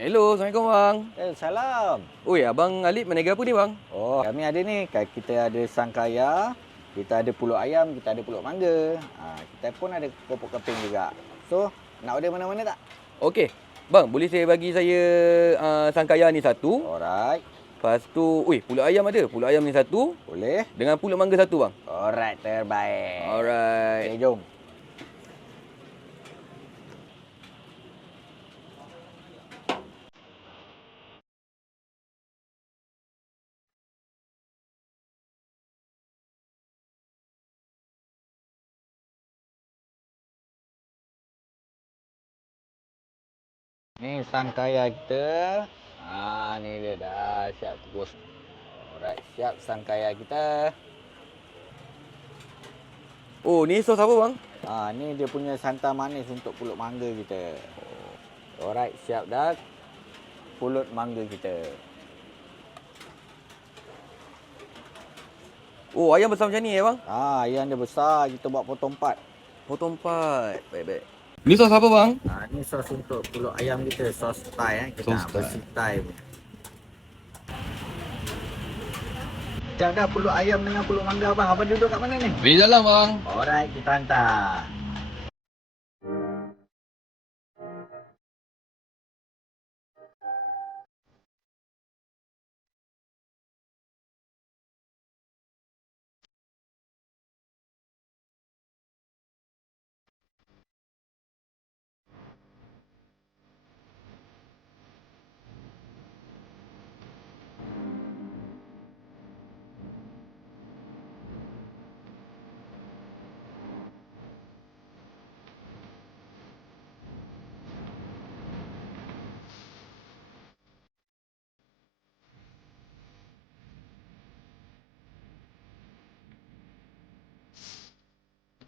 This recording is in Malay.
Hello, Assalamualaikum bang. Salam. Oi, abang Alip meniaga apa ni bang? Oh, kami ada ni, kita ada sangkaya, kita ada pulut ayam, kita ada pulut mangga. Kita pun ada keropok keping juga. So, nak order mana-mana tak? Okey. Bang, boleh bagi saya sangkaya ni satu. Alright. Lepas tu, pulut ayam ada. Pulut ayam ni satu. Boleh. Dengan pulut mangga satu bang. Alright, terbaik. Alright. Okay, jom. Ni sangkaya kita. Ni dia dah siap terus. Alright, siap sangkaya kita. Oh, ni sos apa bang? Ni dia punya santan manis untuk pulut mangga kita. Alright, siap dah pulut mangga kita. Oh, ayam besar macam ni bang? Ayam dia besar, kita buat potong 4. Potong 4. Baik-baik. Ni sos apa bang? Ni sos untuk pulut ayam kita, sos Thai kita Sos nak bersih Thai punya. Siap dah pulut ayam dengan pulut mangga bang. Abang duduk kat mana ni? Di dalam bang. Alright, kita hantar.